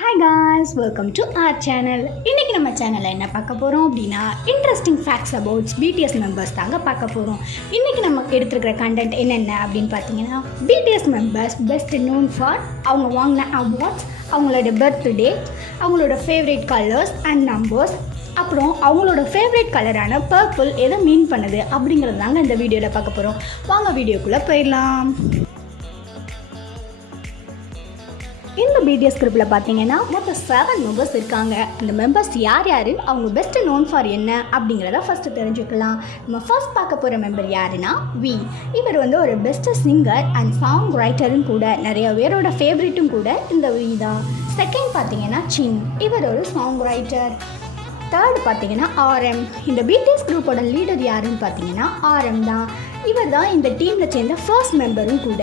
Hi guys, welcome to our channel. இன்றைக்கி நம்ம சேனலில் என்ன பார்க்க போகிறோம் அப்படின்னா interesting facts about BTS members தாங்க பார்க்க போகிறோம். இன்றைக்கி நம்ம எடுத்துருக்கிற கண்டென்ட் என்னென்ன அப்படின்னு பார்த்தீங்கன்னா, BTS members best known for அவங்க வாங்கின அவார்ட்ஸ், அவங்களோட பர்த்டே, அவங்களோட ஃபேவரட் கலர்ஸ் அண்ட் நம்பர்ஸ், அப்புறம் அவங்களோட ஃபேவரட் கலரான பர்பிள் எதை மீன் பண்ணுது அப்படிங்கிறது தாங்க இந்த வீடியோவில் பார்க்க போகிறோம். வாங்க வீடியோக்குள்ளே போயிடலாம். இந்த பிடிஎஸ் குரூப்பில் பார்த்தீங்கன்னா மொத்தம் 7 மெம்பர்ஸ் இருக்காங்க. இந்த மெம்பர்ஸ் யார் யார், அவங்க பெஸ்ட் நோன் ஃபார் என்ன அப்படிங்கிறத ஃபஸ்ட்டு தெரிஞ்சுக்கலாம். நம்ம ஃபர்ஸ்ட் பார்க்க போகிற மெம்பர் யாருன்னா வி. இவர் ஒரு பெஸ்ட் சிங்கர் அண்ட் சாங் ரைட்டரும் கூட, நிறைய பேரோட ஃபேவரட்டும் கூட இந்த வி தான். செகண்ட் பார்த்தீங்கன்னா சின், இவர் ஒரு சாங் ரைட்டர். தேர்ட் பார்த்தீங்கன்னா ஆர்எம். இந்த பிடிஎஸ் குரூப்போட லீடர் யாருன்னு பார்த்தீங்கன்னா ஆர்எம் தான். இவர் தான் இந்த டீமில் சேர்ந்த ஃபர்ஸ்ட் மெம்பரும் கூட.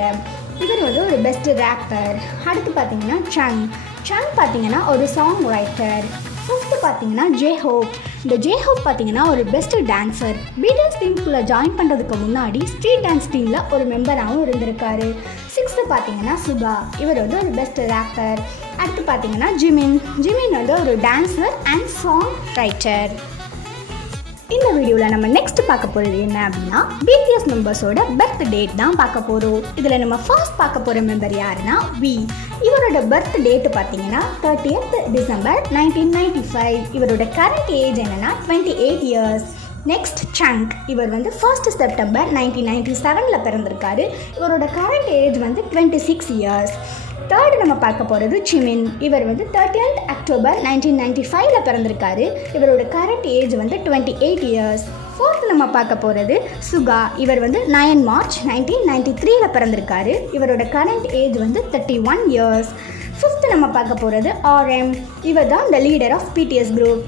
இவர் ஒரு பெஸ்ட் ரேப்பர். அடுத்து பார்த்தீங்கன்னா சங் பார்த்தீங்கன்னா ஒரு சாங் ரைட்டர். ஃபிஃப்த்து பார்த்தீங்கன்னா ஜேஹோப். இந்த ஜேஹோப் பார்த்தீங்கன்னா ஒரு பெஸ்ட் டான்ஸர். பிடிஎஸ் டீமுக்குள்ளே ஜாயின் பண்ணுறதுக்கு முன்னாடி ஸ்ட்ரீட் டான்ஸ் டீமில் ஒரு மெம்பராகவும் இருந்திருக்காரு. சிக்ஸ்த்து பார்த்தீங்கன்னா சுகா. இவர் ஒரு பெஸ்ட் ரேப்பர். அடுத்து பார்த்தீங்கன்னா ஜிமின் ஒரு டான்ஸர் அண்ட் சாங் ரைட்டர். இந்த வீடியோவில் நம்ம நெக்ஸ்ட் பார்க்க போகிறது என்ன அப்படின்னா, பிடிஎஸ் மெம்பர்ஸோட பர்த் டேட் தான் பார்க்க போகிறோம். இதில் நம்ம ஃபர்ஸ்ட் பார்க்க போகிற மெம்பர் யாருன்னா வி. இவரோட பர்த் டேட்டு பார்த்தீங்கன்னா 30th December 1995. இவரோட கரண்ட் ஏஜ் என்னென்னா 28 years. Next chunk. இவர் 1st September 1997 பிறந்திருக்காரு. இவரோட கரண்ட் ஏஜ் 26 years. தேர்டு நம்ம பார்க்க போகிறது ஜிமின். இவர் 30th October 1995 பிறந்திருக்காரு. இவரோட கரண்ட் ஏஜ் 28 years. ஃபோர்த் நம்ம பார்க்க போகிறது சுகா. இவர் 9 March 1993 பிறந்திருக்காரு. இவரோட கரண்ட் ஏஜ் 31 years. ஃபிஃப்த் நம்ம பார்க்க போகிறது ஆர்எம். இவர் தான் the leader of BTS group.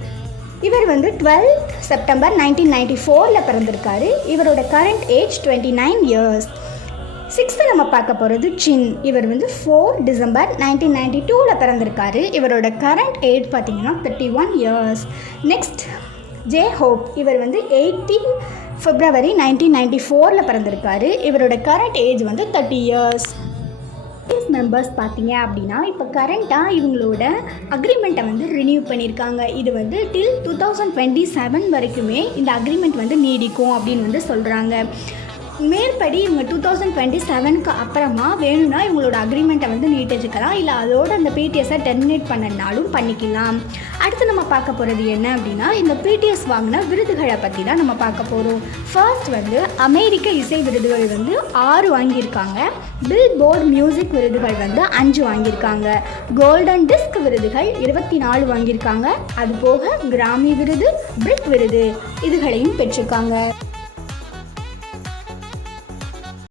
இவர் 12 September 1994 பிறந்திருக்காரு. இவரோட கரண்ட் ஏஜ் 29 years. சிக்ஸ்த்து நம்ம பார்க்க போகிறது சின். இவர் 4 December 1992 பிறந்திருக்காரு. இவரோட கரண்ட் ஏஜ் பார்த்தீங்கன்னா 31 years. Next J-Hope. இவர் 18 February 1994 பிறந்திருக்காரு. இவரோட கரண்ட் ஏஜ் 30 years. மெம்பர்ஸ் பார்த்தீங்க அப்படின்னா இப்போ கரண்ட்டாக இவங்களோட அக்ரிமெண்ட்டை ரினியூ பண்ணியிருக்காங்க. இது டில் 2027 வரைக்குமே இந்த அக்ரிமெண்ட் நீடிக்கும் அப்படின்னு சொல்கிறாங்க. மேற்படி இவங்க 2027க்கு அப்புறமா வேணும்னா இவங்களோட அக்ரிமெண்ட்டை நீட்டிச்சுக்கலாம், இல்லை அதோட அந்த பிடிஎஸை டெர்மினேட் பண்ணனாலும் பண்ணிக்கலாம். அடுத்து நம்ம பார்க்க போகிறது என்ன அப்படின்னா, இந்த பிடிஎஸ் வாங்கின விருதுகளை பற்றி தான் நம்ம பார்க்க போகிறோம். ஃபர்ஸ்ட் அமெரிக்க இசை விருதுகள் 6 வாங்கியிருக்காங்க. பில் போர்டு மியூசிக் விருதுகள் 5 வாங்கியிருக்காங்க. கோல்டன் டிஸ்க் விருதுகள் 24 வாங்கியிருக்காங்க. அதுபோக கிராமி விருது, பிரிக் விருது இதுகளையும் பெற்றிருக்காங்க.